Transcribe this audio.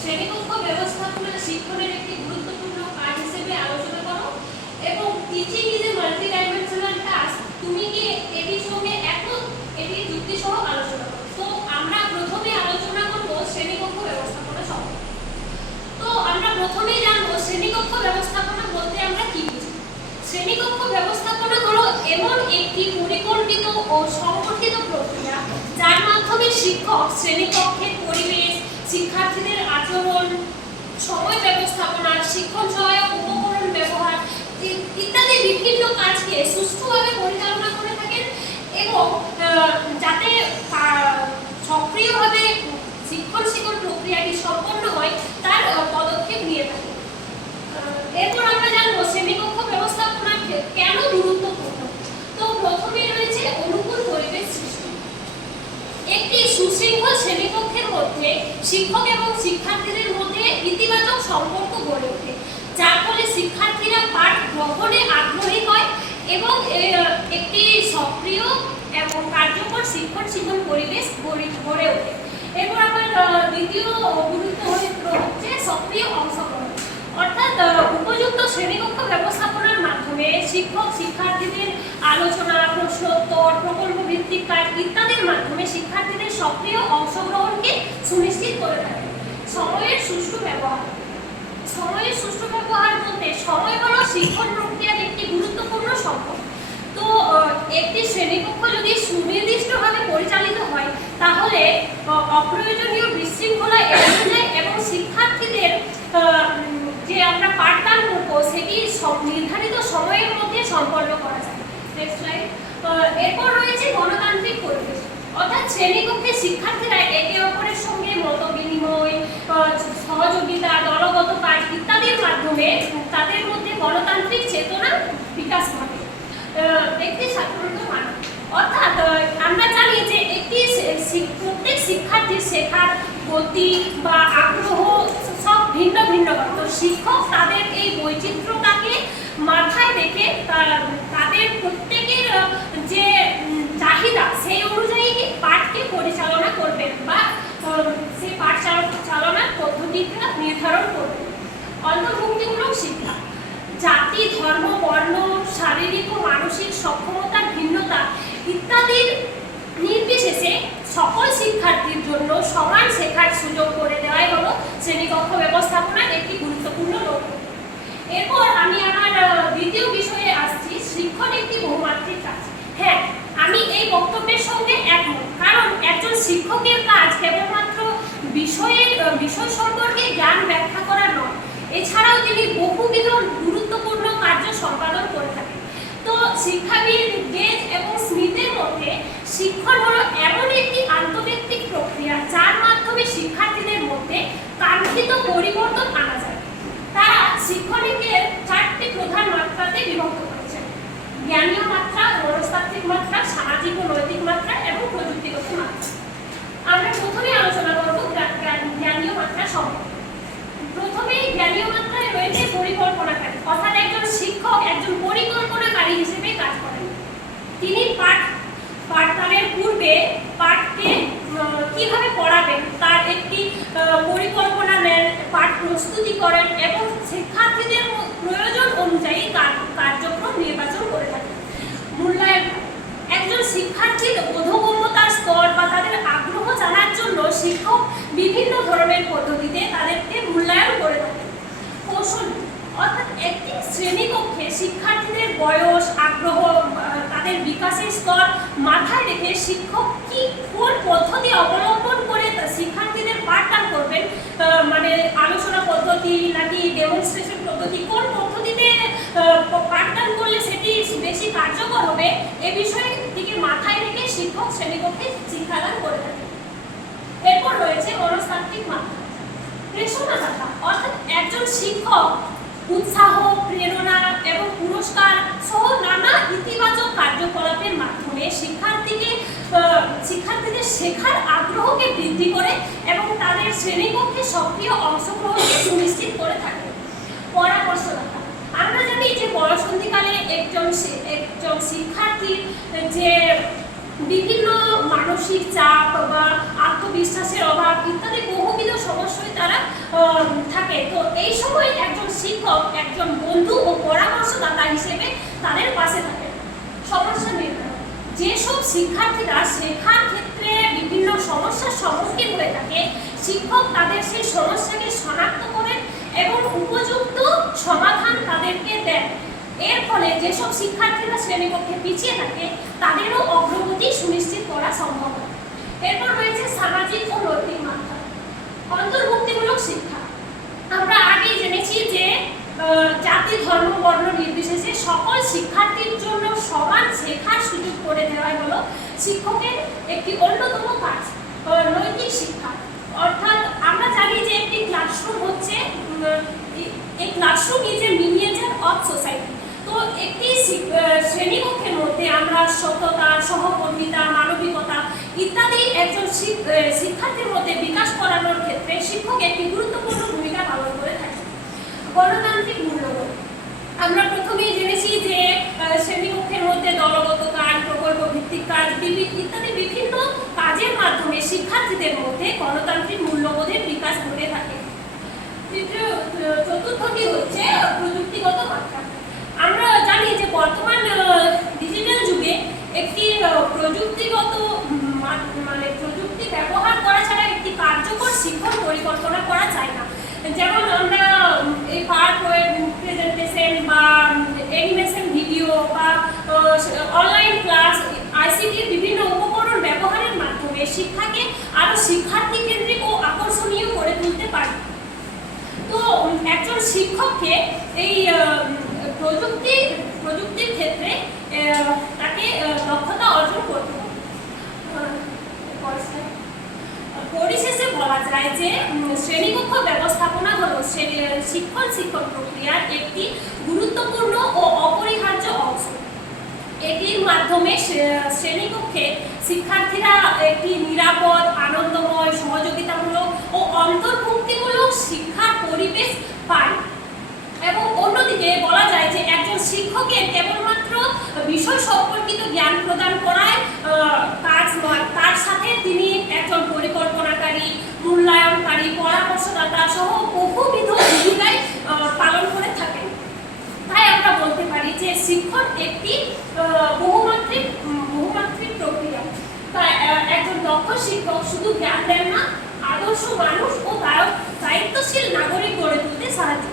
শ্রেণীকক্ষ ব্যবস্থাপনা শিক্ষণের একটি গুরুত্বপূর্ণ কাজ হিসেবে আলোচনা করো এবং teaching is a multi dimensional task. তুমি কি এটির সঙ্গে একমত? এটি যুক্তি সহ আলোচনা করো। তো আমরা প্রথমে আলোচনা করব শ্রেণীকক্ষ ব্যবস্থাপনা সম্পর্কে। তো আমরা প্রথমেই জানবো শ্রেণীকক্ষ ব্যবস্থাপনা বলতে আমরা কি বুঝি। শ্রেণীকক্ষ ব্যবস্থাপনা হলো এমন একটি পরিকল্পিত ও সংগঠিত প্রক্রিয়া যার মাধ্যমে শিক্ষক শ্রেণীকক্ষের পরিবেশ, শিক্ষার্থীদের আচরণ, সময় ব্যবস্থাপনা, শিক্ষণ সহায়ক উপকরণ ব্যবহার ইত্যাদি বিভিন্ন কাজকে সুষ্ঠুভাবে পরিচালনা করে থাকেন এবং যাতে সক্রিয়ভাবে শিক্ষণ শিক্ষণ প্রক্রিয়াটি সম্পন্ন হয় তার পদক্ষেপ নিয়ে থাকে। এরপর আমরা জানবো শ্রেণীকক্ষ ব্যবস্থাপনা কেন গুরুত্বপূর্ণ। তো প্রথমে রয়েছে অনুকূল পরিবেশ সৃষ্টি। একটি সুশৃঙ্খল শ্রেণীকক্ষের মধ্যে শিক্ষক এবং শিক্ষার্থীদের মধ্যে ইতিবাচক সম্পর্ক গড়ে ওঠে, যার ফলে শিক্ষার্থীরা পাঠ গ্রহণে আগ্রহী হয় এবং একটি সক্রিয় এবং কার্যকর শিক্ষণ শিক্ষণ পরিবেশ গড়ে ওঠে। এরপর আমার দ্বিতীয় গুরুত্ব হচ্ছে সক্রিয় অংশগ্রহণ। অর্থাৎ উপযুক্ত শ্রেণীকক্ষ ব্যবস্থাপনার মাধ্যমে শিক্ষক শিক্ষার্থীদের আলোচনা, প্রশ্নোত্তর, প্রকল্প ভিত্তিক কাজ ইত্যাদির মাধ্যমে শিক্ষার্থীদের সক্রিয় অংশগ্রহণকে সুনিশ্চিত করে থাকে। সময়ের সুষ্ঠু ব্যবহার। সময়ের সুষ্ঠু ব্যবহার বলতে সময় হলো শিক্ষণ প্রক্রিয়ার একটি গুরুত্বপূর্ণ সম্পদ। তো একটি শ্রেণীকক্ষ যদি সুনির্দিষ্টভাবে পরিচালিত হয় তাহলে অপ্রয়োজনীয় বিশৃঙ্খলা এড়ানো যায় এবং শিক্ষার্থীদের যে আমরা পাঠদান করবো সেটি নির্ধারিত সময়ের মধ্যে সম্পন্ন করা যায়। Next slide. এরপর রয়েছে গণতান্ত্রিক পরিবেশ। অর্থাৎ শ্রেণীকক্ষে শিক্ষার্থীরা একে অপরের সঙ্গে মত বিনিময়, সহযোগিতা, দলগত কাজ ইত্যাদির মাধ্যমে তাদের মধ্যে গণতান্ত্রিক চেতনা বিকাশ ঘটে। একটি ছাত্রত্ব মানব। অর্থাৎ আমরা জানি যে প্রত্যেক শিক্ষার্থীর শেখার গতি বা আগ্রহ সব ভিন্ন ভিন্ন হয়। তো শিক্ষক তাদের এই বৈচিত্র্যটাকে মাথায় রেখে তাদের প্রত্যেকের যে চাহিদা সেই অনুযায়ী পাঠকে পরিচালনা করবেন বা সেই পাঠ চালনার পদ্ধতিটা নির্ধারণ করবেন। অন্তর্ভুক্তিমূলক শিক্ষা। জাতি, ধর্ম, বর্ণ, শারীরিক ও মানসিক সক্ষমতার ভিন্নতা ইত্যাদির নির্বিশেষে সকল শিক্ষার্থীর জন্য সমান শেখার সুযোগ করে দেওয়াই হলো শ্রেণীকক্ষ ব্যবস্থাপনার একটি গুরুত্বপূর্ণ লক্ষ্য। এরপর আমি আমার দ্বিতীয় বিষয়ে আসছি, শিক্ষণ একটি বহুমাত্রিক কাজ। হ্যাঁ, আমি এই বক্তব্যের সঙ্গে একমত, কারণ একজন শিক্ষকের কাজ কেবলমাত্র বিষয় সম্পর্কে জ্ঞান ব্যাখ্যা করা নয়, এছাড়াও তিনি বহুবিধ গুরুত্বপূর্ণ কার্য সম্পাদন করে থাকেন। তো শিক্ষাবিদ গেজ এবং স্মিথের মধ্যে শিক্ষণ হলো এমন একটি আন্তঃব্যক্তিক প্রক্রিয়া যার মাধ্যমে শিক্ষার্থীদের মধ্যে কাঙ্ক্ষিত পরিবর্তন আনা যায়। তারা শিক্ষণকে 4টি প্রধান মাত্রাতে বিভক্ত করেছেন: জ্ঞানীয় মাত্রা, মনস্তাত্ত্বিক মাত্রা, সামাজিক ও নৈতিক মাত্রা এবং প্রযুক্তিগত মাত্রা। আমরা প্রথমে আলোচনা করব জ্ঞানীয় মাত্রা সম্পর্কে। প্রথমেই জ্ঞানীয় মাত্রায় রয়েছে পরিকল্পনাকারী। অর্থাৎ একজন শিক্ষক একজন পরিকল্পনাকারী হিসেবে কাজ করেন। তিনি পাঠদানের পূর্বে পাঠকে কিভাবে পড়াবেন তার একটি পরিকল্পনা নেন, পাঠ প্রস্তুতি করেন এবং শিক্ষার্থীদের প্রয়োজন অনুযায়ী কার্যক্রম নির্বাচন করে থাকেন। মূল্যায়ন। একজন শিক্ষার্থীর বোধগম্যতার স্তর বা তাদের আগ্রহ জানার জন্য শিক্ষক বিভিন্ন ধরনের পদ্ধতিতে তাদেরকে মূল্যায়ন করে থাকেন। কৌশল। অর্থাৎ একটি শ্রেণীকক্ষে শিক্ষার্থীদের বয়স, আগ্রহ, তাদের বিকাশের স্তর মাথায় রেখে শিক্ষক কোন পদ্ধতি অবলম্বন করে শিক্ষার্থীদের পাঠদান করবেন, মানে আলোচনা পদ্ধতি নাকি ডেমনস্ট্রেশন পদ্ধতি, কোন পদ্ধতিতে পাঠদান করলে সেটি বেশি কার্যকর হবে এ বিষয়টিকে মাথায় রেখে শিক্ষক শ্রেণীকক্ষে শিক্ষাদান করে থাকেন। এরপর রয়েছে মনস্তাত্ত্বিক মাত্রা। প্রেরণা দাতা। অর্থাৎ একজন শিক্ষক উৎসাহ, প্রেরণা এবং পুরস্কার সহ নানা ইতিবাচক কার্যকলাপের মাধ্যমে শিক্ষার্থীদের শেখার আগ্রহকে বৃদ্ধি করে এবং তাদের শ্রেণীকক্ষে সক্রিয় অংশগ্রহণকে সুনিশ্চিত করে থাকে। পরামর্শদাতা। আমরা জানি যে বয়ঃসন্ধিকালে একজন শিক্ষার্থীর যে বিভিন্ন মানসিক চাপ বা আত্মবিশ্বাসের অভাব ইত্যাদি বহুবিধ সমস্যায় তারা থাকে। তো এই সময় একজন শিক্ষক একজন বন্ধু ও পরামর্শদাতা হিসেবে তাদের পাশে থাকে। সমস্যা নির্ণয়, যেসব শিক্ষার্থীরা শেখার ক্ষেত্রে বিভিন্ন সমস্যার সম্মুখীন হয়ে থাকে, শিক্ষক তাদের সেই সমস্যাকে শনাক্ত করেন এবং উপযুক্ত সমাধান তাদেরকে দেন। এর ফলে যেসব শিক্ষার্থীরা শ্রেণীকক্ষে পিছিয়ে থাকে তাদেরও অগ্রগতি সুনিশ্চিত করা সম্ভব হয়। এরপর রয়েছে সামাজিক ও নৈতিক মাত্রা। অন্তর্ভুক্তিমূলক শিক্ষা, আমরা আগেই জেনেছি যে জাতি ধর্ম বর্ণ নির্বিশেষে সকল শিক্ষার্থীর জন্য সমান শেখার সুযোগ করে দেওয়াই হলো শিক্ষকের একটি অন্যতম কাজ। নৈতিক শিক্ষা অর্থাৎ আমরা জানি যে একটি ক্লাসরুম হচ্ছে এই classroom is a miniature of society. তো একটি শ্রেণীকক্ষের মধ্যে আমরা সততা, সহকর্মিতা, মানবিকতা ইত্যাদি একজন শিক্ষার্থীর মধ্যে বিকাশ করানোর ক্ষেত্রে শিক্ষক একটি গুরুত্বপূর্ণ ভূমিকা পালন করে থাকে। গণতান্ত্রিক মূল্যবোধ, আমরা প্রথমেই জেনেছি যে শ্রেণীকক্ষের মধ্যে দলগত কাজ, প্রকল্প ভিত্তিক কাজ ইত্যাদি বিভিন্ন কাজের মাধ্যমে শিক্ষার্থীদের মধ্যে গণতান্ত্রিক মূল্যবোধের বিকাশ ঘটে থাকে। চতুর্থটি হচ্ছে প্রযুক্তিগত মাত্রা। আমরা জানি যে বর্তমান ডিজিটাল যুগে একটি প্রযুক্তিগত প্রযুক্তি ব্যবহার করা ছাড়া একটি কার্যকর শিক্ষণ পরিকল্পনা করা যায় না। যেমন আমরা এই পাওয়ারপয়েন্ট প্রেজেন্টেশন বা অ্যানিমেশন ভিডিও বা অনলাইন ক্লাস আইসিটির বিভিন্ন উপকরণ ব্যবহারের মাধ্যমে শিক্ষাকে আরো শিক্ষার্থী কেন্দ্রিক ও আকর্ষণীয় করে তুলতে পারি। তো একজন শিক্ষককে এই প্রযুক্তির ক্ষেত্রে তাকে দক্ষতা অর্জন করতে হবে। পরিশেষে বলা যায় যে শ্রেণীকক্ষ ব্যবস্থাপনা হলো শিক্ষণ প্রক্রিয়ার একটি গুরুত্বপূর্ণ ও অপরিহার্য অংশ। এটির মাধ্যমে শ্রেণীকক্ষে শিক্ষার্থীরা একটি নিরাপদ, আনন্দময়, সহযোগিতামূলক ও অন্তর্ভুক্তিমূলক শিক্ষার পরিবেশ পায়। এবং অন্যদিকে বলা যায় যে একজন শিক্ষকের কেবলমাত্র বিষয় সম্পর্কিত জ্ঞান প্রদান করায় কাজ নয়, তার সাথে তিনি একজন পরিকল্পনাকারী, মূল্যায়নকারী, পরামর্শদাতা সহ বহুবিধ ভূমিকায় পালন করে থাকেন। তাই আমরা বলতে পারি যে শিক্ষণ একটি বহুমাত্রিক প্রক্রিয়া। তাই একজন দক্ষ শিক্ষক শুধু জ্ঞান দেন না, আদর্শ মানুষ ও দায়িত্বশীল নাগরিক গড়ে তুলতে সাহায্য